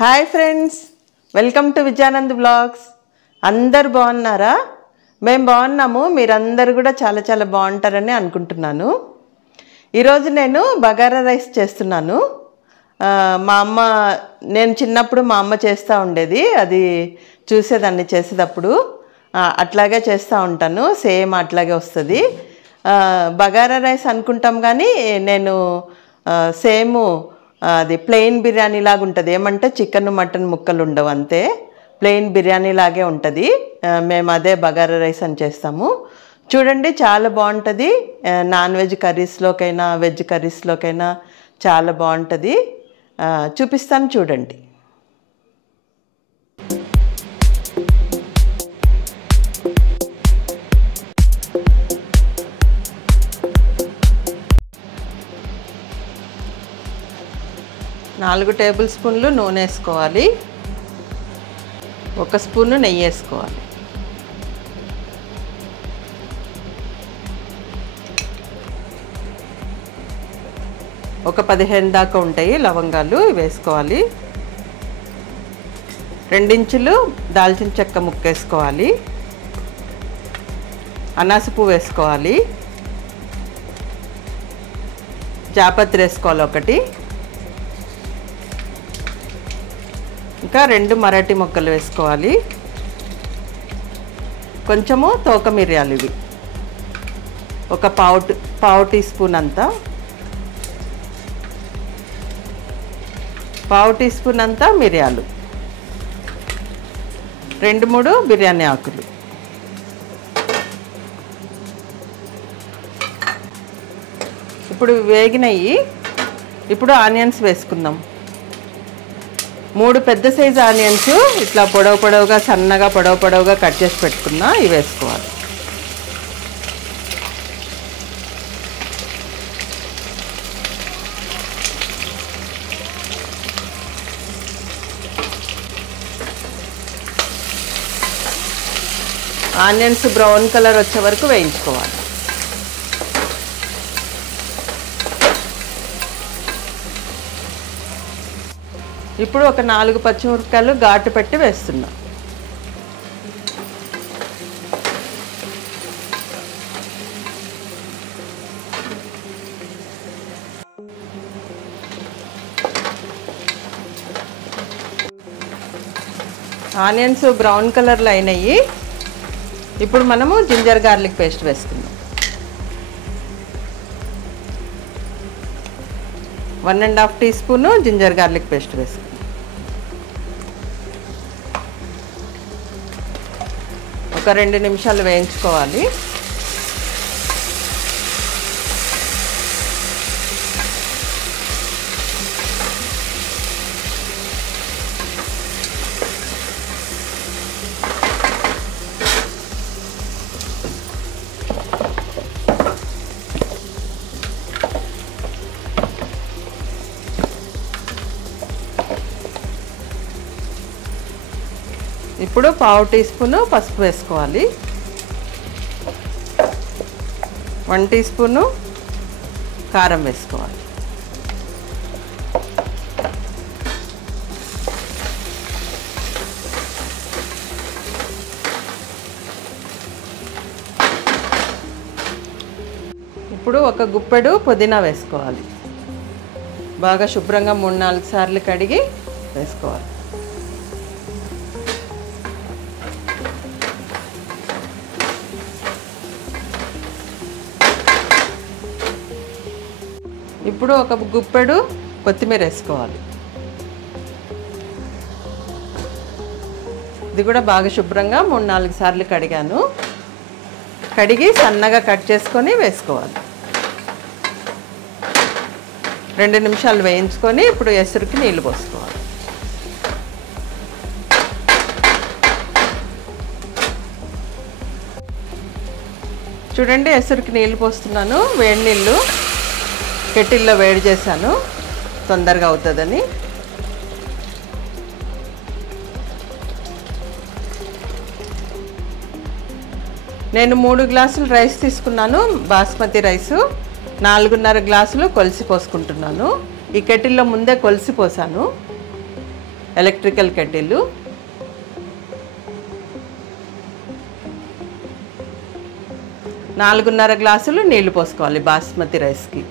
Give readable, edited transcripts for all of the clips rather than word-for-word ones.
Hi friends, welcome to Vijayanand blogs. అందరు బాగున్నారా? మేము బాగున్నాము. మీరందరూ కూడా చాలా చాలా బాగుంటారని అనుకుంటున్నాను. ఈరోజు నేను బగారా రైస్ చేస్తున్నాను. మా అమ్మ, నేను చిన్నప్పుడు మా అమ్మ చేస్తూ ఉండేది, అది చూసేదాన్ని చేసేటప్పుడు. అట్లాగే చేస్తూ ఉంటాను, సేమ్ అట్లాగే వస్తుంది. బగారా రైస్ అనుకుంటాం కానీ నేను సేమ్ అది ప్లెయిన్ బిర్యానీ లాగా ఉంటుంది. ఏమంటే చికెన్ మటన్ ముక్కలు ఉండవు, అంతే ప్లెయిన్ బిర్యానీ లాగే ఉంటుంది. మేము అదే బగారా రైస్ అని చేస్తాము. చూడండి, చాలా బాగుంటుంది. నాన్ వెజ్ కర్రీస్లోకైనా వెజ్ కర్రీస్లోకైనా చాలా బాగుంటుంది. చూపిస్తాను, చూడండి. నాలుగు టేబుల్ స్పూన్లు నూనె వేసుకోవాలి. 1 స్పూను నెయ్యి వేసుకోవాలి. ఒక 15 దాకా ఉంటాయి లవంగాలు, వేసుకోవాలి. 2 ఇంచులు దాల్చిన చెక్క ముక్క వేసుకోవాలి. అనాస పువ్వు వేసుకోవాలి. జాపత్రి వేసుకోవాలి 1. ఇంకా 2 మరాఠీ మొగ్గలు వేసుకోవాలి. కొంచెము తోక మిరియాలు, ఇవి ఒక పావు టీ స్పూన్ అంతా, పావు టీ స్పూన్ అంతా మిరియాలు, 2-3 బిర్యానీ ఆకులు. ఇప్పుడు వేగినవి. ఇప్పుడు ఆనియన్స్ వేసుకుందాం. 3 పెద్ద సైజు ఆనియన్స్ ఇట్లా పొడవుగా సన్నగా పొడవుగా కట్ చేసి పెట్టుకున్నా, ఇవి వేసుకోవాలి. ఆనియన్స్ బ్రౌన్ కలర్ వచ్చే వరకు వేయించుకోవాలి. ఇప్పుడు ఒక 4 పచ్చిమిరపకాయలు ఘాటు పెట్టి వేస్తున్నా. ఆనియన్స్ బ్రౌన్ కలర్లో అయినాయి. ఇప్పుడు మనము జింజర్ గార్లిక్ పేస్ట్ వేసుకుందాం. 1.5 teaspoon ginger garlic paste వేసుకుందాం. ఒక 2 నిమిషాలు వేయించుకోవాలి. ఇప్పుడు పావు టీ స్పూను పసుపు వేసుకోవాలి. 1 టీ స్పూను కారం వేసుకోవాలి. ఇప్పుడు ఒక గుప్పెడు పుదీనా వేసుకోవాలి. బాగా శుభ్రంగా 3-4 సార్లు కడిగి వేసుకోవాలి. ఇప్పుడు ఒక గుప్పెడు కొత్తిమీర వేసుకోవాలి. ఇది కూడా బాగా శుభ్రంగా 3-4 సార్లు కడిగాను. కడిగి సన్నగా కట్ చేసుకొని వేసుకోవాలి. 2 నిమిషాలు వేయించుకొని ఇప్పుడు ఎసురుకి నీళ్ళు పోసుకోవాలి. చూడండి, ఎసురుకి నీళ్ళు పోస్తున్నాను. వేడి నీళ్ళు కెటిల్లో వేడి చేశాను, తొందరగా అవుతుందని. నేను 3 గ్లాసులు రైస్ తీసుకున్నాను, బాస్మతి రైసు. 4.5 గ్లాసులు కొలిసి పోసుకుంటున్నాను. ఈ కెటిల్లో ముందే కొలిసి పోసాను. Electrical kettle. 4.5 గ్లాసులు నీళ్లు పోసుకోవాలి బాస్మతి రైస్కి.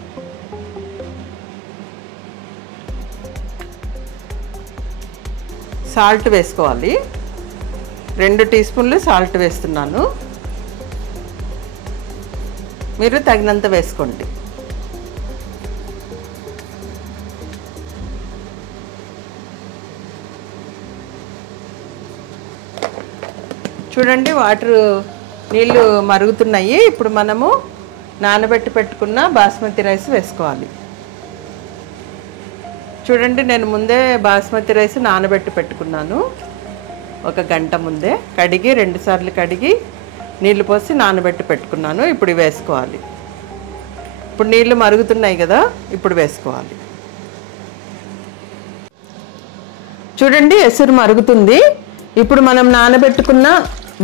సాల్ట్ వేసుకోవాలి. 2 టీ స్పూన్లు సాల్ట్ వేస్తున్నాను. మీరు తగినంత వేసుకోండి. చూడండి నీళ్ళు మరుగుతున్నాయి. ఇప్పుడు మనము నానబెట్టి పెట్టుకున్న బాస్మతి రైస్ వేసుకోవాలి. చూడండి, నేను ముందే బాస్మతి రైస్ నానబెట్టి పెట్టుకున్నాను. 1 గంట ముందే కడిగి 2 సార్లు కడిగి నీళ్ళు పోసి నానబెట్టి పెట్టుకున్నాను. ఇప్పుడు వేసుకోవాలి. ఇప్పుడు నీళ్ళు మరుగుతున్నాయి కదా, ఇప్పుడు వేసుకోవాలి. చూడండి, ఎసురు మరుగుతుంది. ఇప్పుడు మనం నానబెట్టుకున్న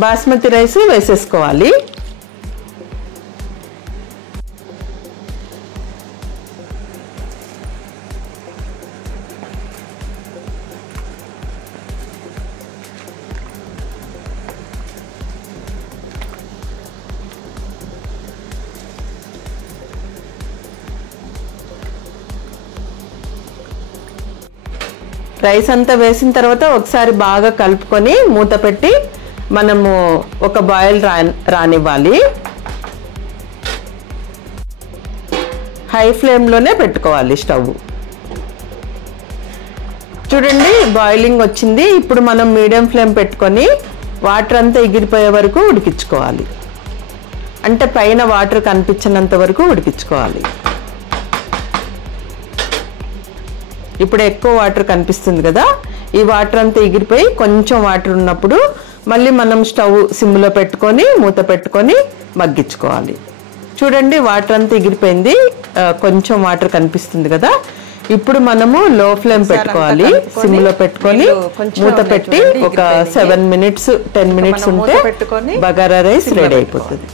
బాస్మతి రైస్ వేసేసుకోవాలి. రైస్ అంతా వేసిన తర్వాత ఒకసారి బాగా కలుపుకొని మూత పెట్టి మనము ఒక బాయిల్ రానివ్వాలి. హై ఫ్లేమ్లోనే పెట్టుకోవాలి స్టవ్. చూడండి, బాయిలింగ్ వచ్చింది. ఇప్పుడు మనం మీడియం ఫ్లేమ్ పెట్టుకొని వాటర్ అంతా ఎగిరిపోయే వరకు ఉడికించుకోవాలి. అంటే పైన వాటర్ కనిపించినంత వరకు ఉడికించుకోవాలి. ఇప్పుడు ఎక్కువ వాటర్ కనిపిస్తుంది కదా, ఈ వాటర్ అంతా ఎగిరిపోయి కొంచెం వాటర్ ఉన్నప్పుడు మళ్ళీ మనం స్టవ్ సిమ్లో పెట్టుకొని మూత పెట్టుకొని మగ్గించుకోవాలి. చూడండి, వాటర్ అంతా ఎగిరిపోయింది. కొంచెం వాటర్ కనిపిస్తుంది కదా, ఇప్పుడు మనము లో ఫ్లేమ్ పెట్టుకోవాలి. సిమ్లో పెట్టుకొని మూత పెట్టి ఒక 7 మినిట్స్ 10 మినిట్స్ ఉంటే బగారా రైస్ రెడీ అయిపోతుంది.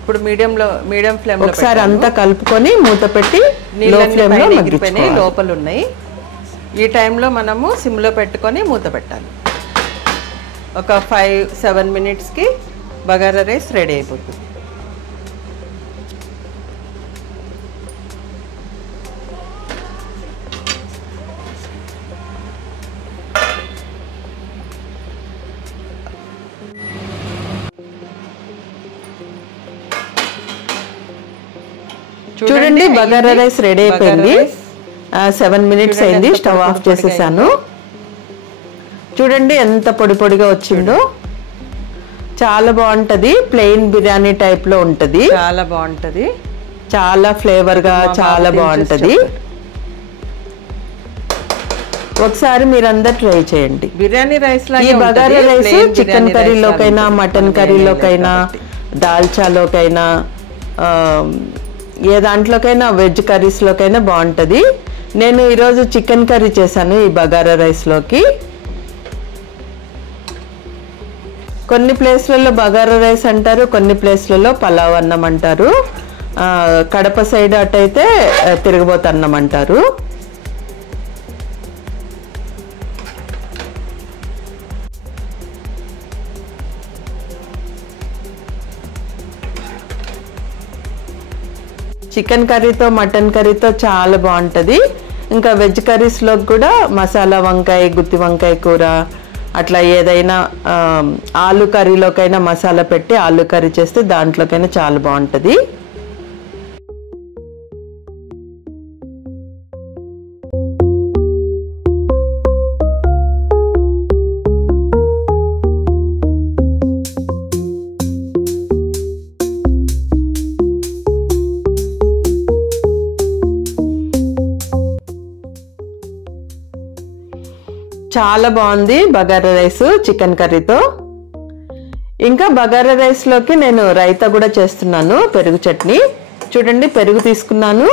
ఇప్పుడు మీడియం ఫ్లేమ్ ఒకసారి అంతా కలుపుకొని మూత పెట్టి లో ఫ్లేమ్ లో మగ్గించుకోవాలి. లోపల ఉన్నాయి. ఈ టైంలో మనము సిమ్లో పెట్టుకొని మూత పెట్టాలి. ఒక 5-7 మినిట్స్కి బగారా రైస్ రెడీ అయిపోతుంది. చూడండి, బగారా రైస్ రెడీ అయిపోయింది. 7 మినిట్స్ అయింది. స్టవ్ ఆఫ్ చేసేసాను. చూడండి ఎంత పొడి పొడిగా వచ్చిందో. చాలా బాగుంటది. ప్లెయిన్ బిర్యానీ టైప్ లో ఉంటది. చాలా బాగుంటది. చాలా ఫ్లేవర్ గా చాలా బాగుంటది. ఒకసారి మీరందరూ ట్రై చేయండి. బిర్యానీ రైస్ ఈ బగారా రైస్ చికెన్ కర్రీలోకైనా మటన్ కర్రీలోకైనా దాల్చాలోకైనా ఏ దాంట్లోకైనా వెజ్ కర్రీస్లోకైనా బాగుంటుంది. నేను ఈరోజు చికెన్ కర్రీ చేశాను ఈ బగారా రైస్లోకి. కొన్ని ప్లేస్లలో బగారా రైస్ అంటారు, కొన్ని ప్లేస్లలో పలావ్ అన్నం అంటారు. కడప సైడ్ అటైతే తిరగబోతు అన్నం అంటారు. చికెన్ కర్రీతో మటన్ కర్రీతో చాలా బాగుంటుంది. ఇంకా వెజ్ కర్రీస్లో కూడా మసాలా వంకాయ, గుత్తి వంకాయ కూర, అట్లా ఏదైనా ఆలు కర్రీలోకైనా మసాలా పెట్టి ఆలు కర్రీ చేస్తే దాంట్లోకైనా చాలా బాగుంటుంది. చాలా బాగుంది బగారా రైస్ చికెన్ కర్రీతో. ఇంకా బగారా రైస్లోకి నేను రైతా కూడా చేస్తున్నాను, పెరుగు చట్నీ. చూడండి, పెరుగు తీసుకున్నాను.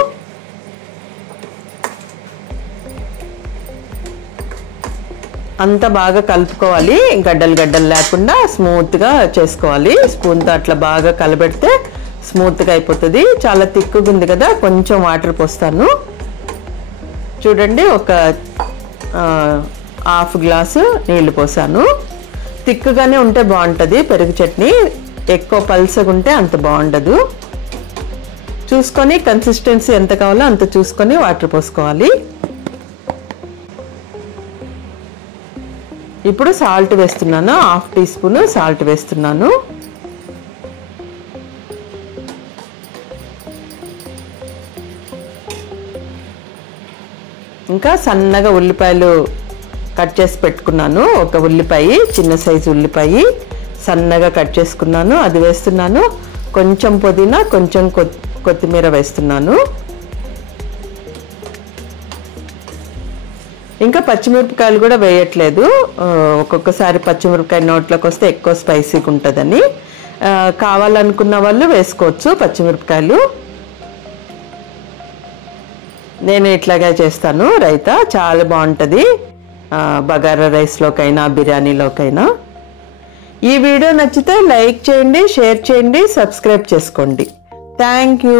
అంతా బాగా కలుపుకోవాలి. గడ్డలు గడ్డలు లేకుండా స్మూత్గా చేసుకోవాలి. స్పూన్తో అట్లా బాగా కలబెడితే స్మూత్గా అయిపోతుంది. చాలా తిక్కుగా ఉంది కదా, కొంచెం వాటర్ పోస్తాను. చూడండి, ఒక హాఫ్ గ్లాసు నీళ్లు పోసాను. తిక్కుగానే ఉంటే బాగుంటుంది పెరుగు చట్నీ, ఎక్కువ పల్సగా ఉంటే అంత బాగుండదు. చూసుకొని కన్సిస్టెన్సీ ఎంత కావాలో అంత చూసుకొని వాటర్ పోసుకోవాలి. ఇప్పుడు సాల్ట్ వేస్తున్నాను, హాఫ్ టీ స్పూన్ సాల్ట్ వేస్తున్నాను. ఇంకా సన్నగా ఉల్లిపాయలు కట్ చేసి పెట్టుకున్నాను. ఒక ఉల్లిపాయ, చిన్న సైజు ఉల్లిపాయ సన్నగా కట్ చేసుకున్నాను, అది వేస్తున్నాను. కొంచెం పుదీనా, కొంచెం కొత్తిమీర వేస్తున్నాను. ఇంకా పచ్చిమిరపకాయలు కూడా వేయట్లేదు. ఒక్కొక్కసారి పచ్చిమిరపకాయ నోట్లోకి వస్తే ఎక్కువ స్పైసీగా ఉంటుందని. కావాలనుకున్న వాళ్ళు వేసుకోవచ్చు పచ్చిమిరపకాయలు. నేను ఇట్లాగే చేస్తాను రైతా, చాలా బాగుంటుంది బగారా రైస్లోకైనా బిర్యానీలోకైనా. ఈ వీడియో నచ్చితే లైక్ చేయండి, షేర్ చేయండి, సబ్స్క్రైబ్ చేసుకోండి. Thank you.